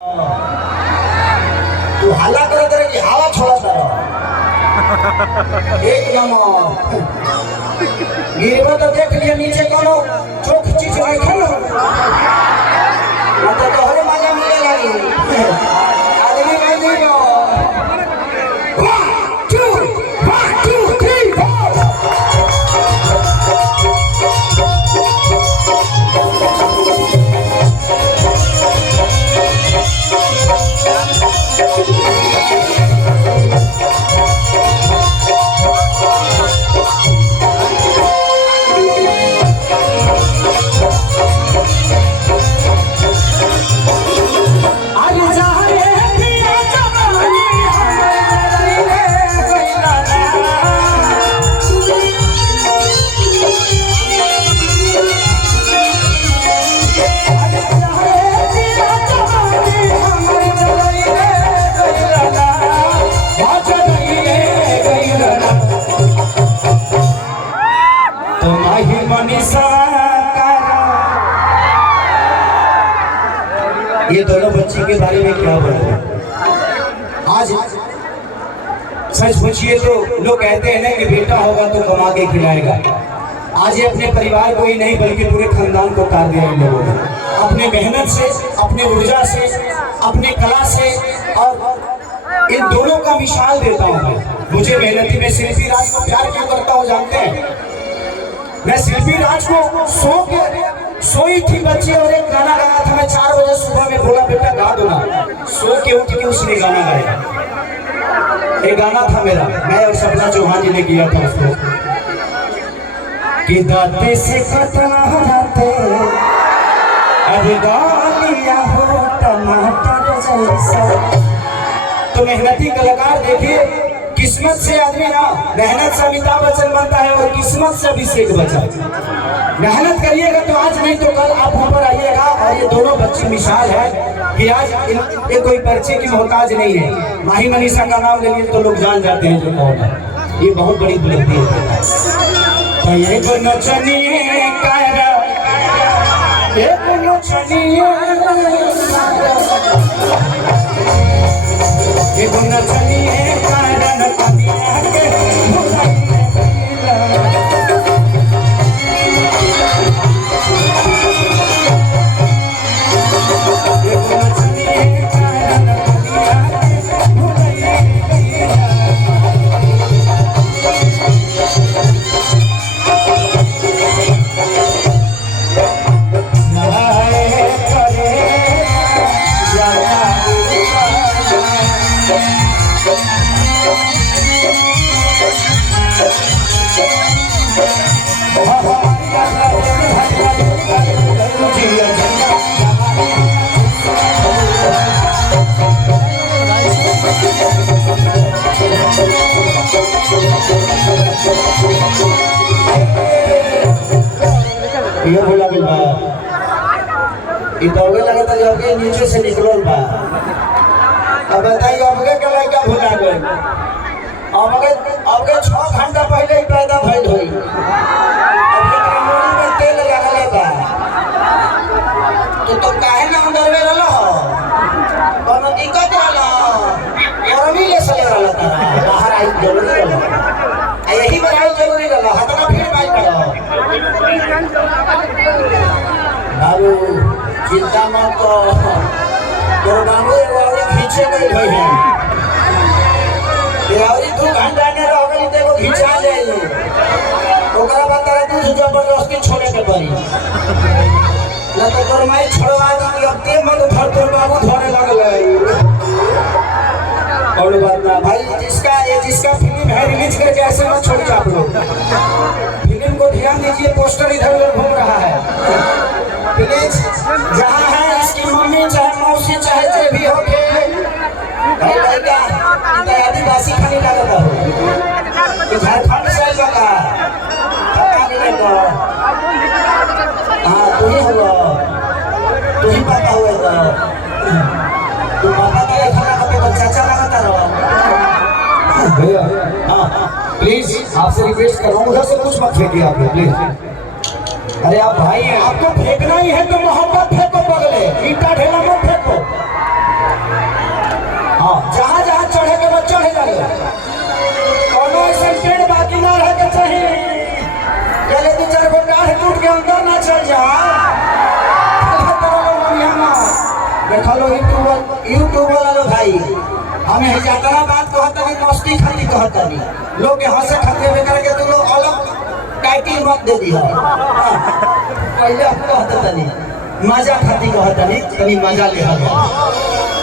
तू हल्ला करत रहे की हवा छोड़त रहो एक नंबर गिरबो तो देख लिया नीचे कोनो चोख चीज नहीं खानो मतलब तोहरे मजा मिले लगी आदमी नहीं दीबो 1 2 3 4 ये दोनों बच्ची के बारे में क्या बोलते हैं? आज सच पूछिए तो लोग कहते हैं ना कि बेटा होगा तो कमा के खिलाएगा। आज ये अपने परिवार को ही नहीं बल्कि पूरे खानदान को तार दिया इन लोगों ने अपने मेहनत से, अपने ऊर्जा से, अपने कला से। और इन दोनों का मिसाल देता हूँ मुझे मेहनती में शिल्पी राज को प्यार क्यों करता हूँ जानते हैं? मैं शिल्पी राज को सोई थी बच्ची और एक गाना गाया था। मैं 4 बजे सुबह में बोला बेटा गा दो ना, सो के उठ के उसने गाना गाया। एक गाना था मेरा, मैं और सपना चौहान जी ने किया था उसको कि दाते से खतना हराते अरे गालिया हो टमाटर जैसा। तो मेहनती कलाकार देखिए, किस्मत से आदमी ना, मेहनत से अमिताभ बच्चन बनता है और किस्मत से अभिषेक बच्चन। मेहनत करिएगा तो आज नहीं तो कल आप ऊपर आइएगा। और ये दोनों बच्चे मिसाल है कि आज ये कोई परिचय की मोहताज नहीं है। माही मनीषा का नाम लेंगे तो लोग जान जाते हैं जो कौन है। ये बहुत बड़ी उपलब्धि है। ये बोला बिल्बा इतने लगा था जब के नीचे से निकलो बा। अब बताइए अब के क्या लड़का भुला गए? अब के 6 घंटा पहले ही पैदा भइल होई। अब के ट्रेनोरी में तेल लगले बा तो तुम काहे ना अंदर में रहलो हो? कोनो दिक्कत रहलो? गरमी ले सले रहलो तारा बाहर आई जरूरी रहलो। यही बनाई जरूरी रहलो। हतना भीड़ बाई करो बाबू, चिंता मत करो। तो बाबू और खींचे नहीं भाई है और 2 घंटा ने रह गई देखो खींचा जाए। ओकरा बाद तारा दूध जबरदस्ती छोड़े के पड़ी ना तो तोर माई छोड़वा दी। अब ते मन धर तोर बाबू धरे लगले। और बात ना भाई, जिसका फिल्म है रिलीज करके ऐसे मत छोड़िए आप लोग। फिल्म को ध्यान दीजिए, पोस्टर इधर उधर घूम रहा है। प्लीज जहाँ है इसकी मम्मी चाहे मौसी चाहे जो भी हो के भाई लड़का आदिवासी खाने लगा था झारखंड से लगा। हाँ तू ही हो, तू ही पापा हुए तो पापा का खाना खाते तो चाचा लगाता रहो। भैया हाँ प्लीज आपसे रिक्वेस्ट कर रहा हूँ, उधर से कुछ मत फेंकिए आप प्लीज। अरे आप भाई हैं, आपको फेंकना ही है तो मोहब्बत फेंको, बगले ईटा ढेला मत फेंको। लो कोनो ऐसा पेड़ बाकी ना रह के चाहिए चले दो चार गो डाढ़ टूट के अंदर ना चल जा देखा लो यूट्यूब वाला लो भाई हमें यात्रा बात कहता नहीं मस्ती खाली कहता नहीं लोग के हंसे खाते हुए करके तू लोग अलग टाइटिल मत दे दी पहले हम कहता नहीं मजा खाती कहता नहीं तनी मजा ले हगा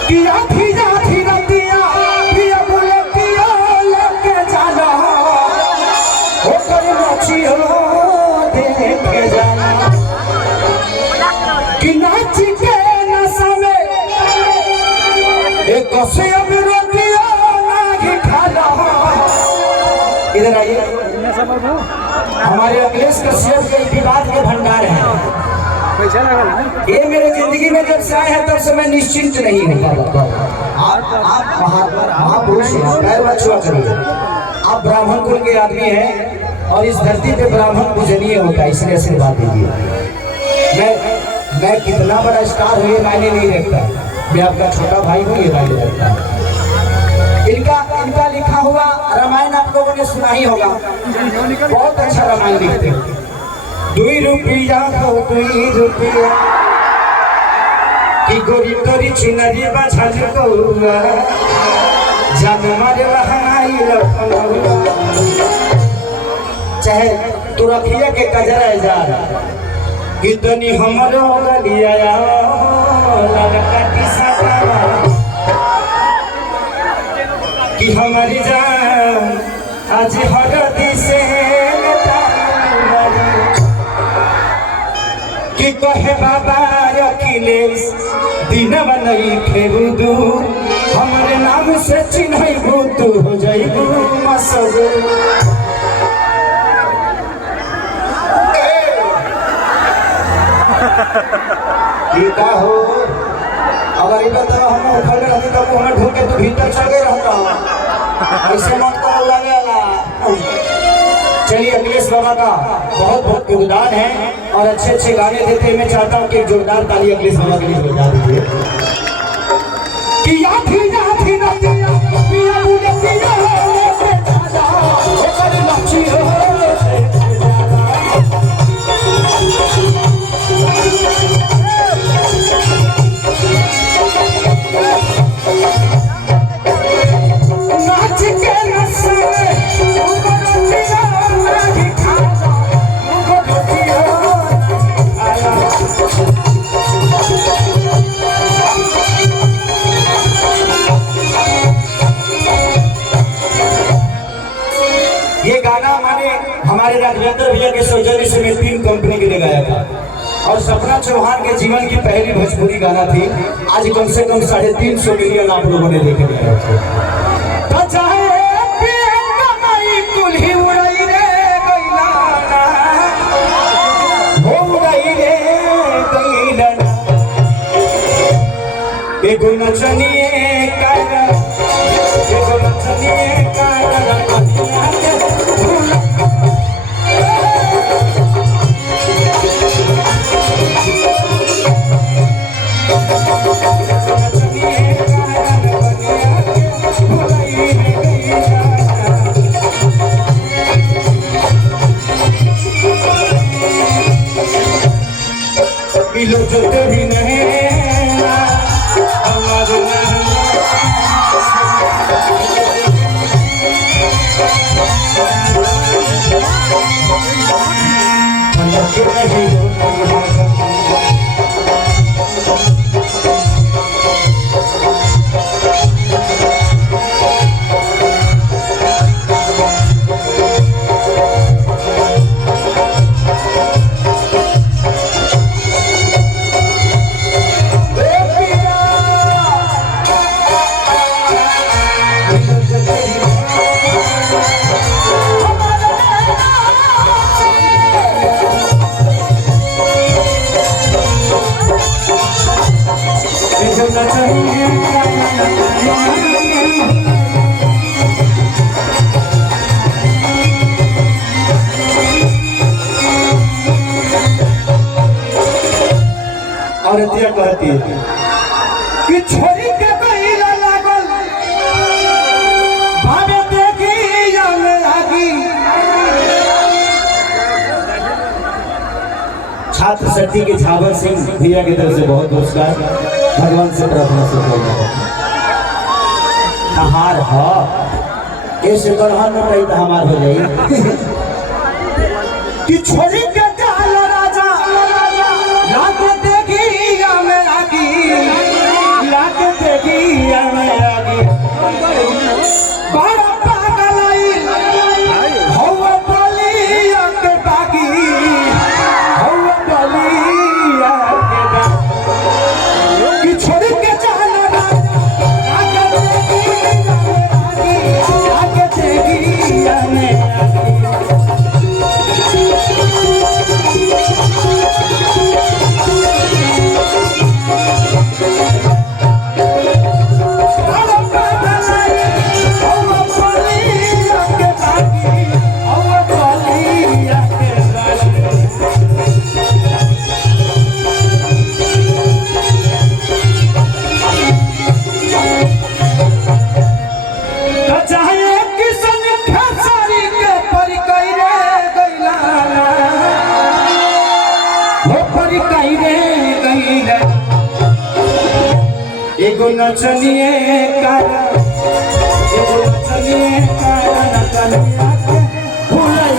कि आधी आधी रतिया पिया बुलेटिया लेके जाना हो कर नाची हो देखे जाना कि नाच के नशा में एक से अब रोटिया ना खाना इधर आइए हमारे अखिलेश कश्यप के विवाद के भंडार है ये मेरे जिंदगी में जब से आए हैं तब से मैं निश्चिंत नहीं हूँ आप महापुरुष करिए आप ब्राह्मण कुल के आदमी हैं और इस धरती पे ब्राह्मण पूजनीय होता है इसलिए आशीर्वाद दीजिए मैं कितना बड़ा स्टार हूँ ये मायने नहीं रखता मैं आपका छोटा भाई हूँ ये मायने रखता है इनका लिखा हुआ रामायण आप लोगों ने सुना ही होगा बहुत अच्छा रामायण लिखते हैं 2 रुपया हो 2 रुपया की गोरी तोरी चुनरी बाछल को जानवर वहाई लखनऊ चाहे तू रखिया के कजरा जार कितनी हमरो गलिया लड़का की सतावा कि हमारी जान आज हरदी से कि कहे बाबा अखिलेश दिन बनई खेबू हमारे नाम से चिन्हबू तू हो जाइबू मशहूर का हो अगर इधर तरह हम उठल रहती तो मुँह में ढूंढ के तू भीतर चल गए रहता ऐसे मत करो लगेला चलिए अखिलेश बाबा का बहुत बहुत योगदान है और अच्छे अच्छे गाने देते हैं मैं चाहता हूँ कि एक जोरदार ताली अखिलेश बाबा के लिए बजा दीजिए कि आधी आधी रतिया पिया बुलेटिया लेके जाना ओ कर नाची हो नाच के नशे ये गाना हमारे राघवेंद्र भैया के सौजन्य से मैं 3 कंपनी के लिए गाया था और सपना चौहान के जीवन की पहली भोजपुरी गाना थी आज कम से कम 350 मिलियन आप लोगों ने देख लिया नचनिए औरतिया कहती है कि छोरी के कहिला लागल बासठी के झावर सिंह भैया की तरफ से बहुत पुरस्कार। भगवान से प्रार्थना से हार हो कैसे बढ़ा न रही तो हमार हो जाई कि छोड़ी के जाल राजा लागे देखी हमें आगी लागे देखी हमें आगी बड़ा पागल आई हवा बोली के बागी हवा बोली के बागी कि छोड़ी के जाल राजा लागे देखी हमें आगी एगो नचनिए कारा एगो नचनिए कारा नचनिया के भुलाई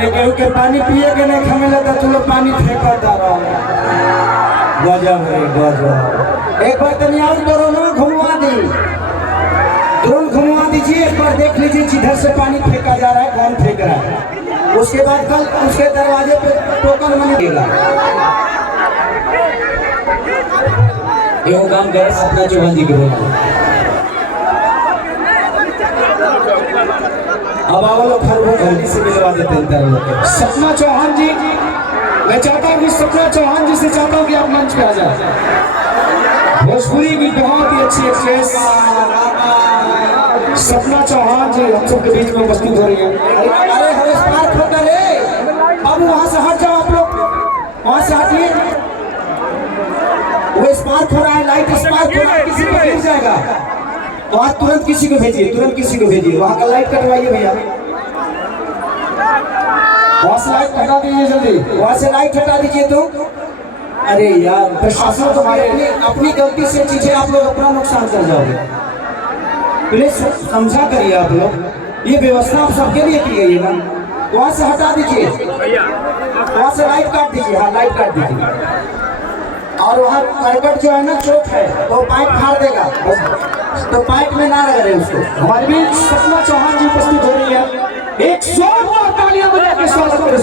रे केहू के पानी पिए के नहीं खाने लगा तू लोग पानी फेंकता रहो गजब रे गजब। एक बार तनी और ड्रोन घुमवा दी ड्रोन घुमवा दीजिए एक बार देख लीजिए जिधर से पानी फेंका जा रहा है कौन फेंक रहा है। उसके बाद कल उसके दरवाजे पे टोकन मनी देगा। ये काम करे सपना चौहान जी के बोला अब आवलो खरगोश से मिलवा देते हैं सपना चौहान जी। मैं चाहता हूँ कि सपना चौहान जी से चाहता हूँ कि आप मंच पे आ जाए। भोजपुरी की बहुत ही अच्छी एक्ट्रेस सपना चौहान जी हम सबके बीच में उपस्थित हो रही है। अरे हमें स्पार्क होता है बाबू वहाँ से हट जाओ आप लोग वहाँ से हटिए। वो स्पार्क हो रहा है लाइट स्पार्क हो रहा है किसी को गिर जाएगा वहाँ तुरंत किसी को भेजिए तुरंत किसी को भेजिए वहाँ का लाइट कटवाइए भैया वहाँ से लाइट हटा दीजिए जल्दी वहाँ से लाइट हटा दीजिए तो। अरे यार प्रशासन तुम्हारे अपनी गलती से चीजें आप लोग अपना नुकसान कर जाओगे। प्लीज समझा करिए आप लोग ये व्यवस्था आप सबके लिए की गई है ना। वहाँ से हटा दीजिए वहाँ से लाइट काट दीजिए हाँ लाइट काट दीजिए। और वहाँ करकट जो है ना चौक है वो पाइप फाड़ देगा तो पाइप में ना रह रहे उसको। हमारे बीच सपना चौहान जी उपस्थित हो रही है। एक जोरदार तालियां बजा के स्वागत करें।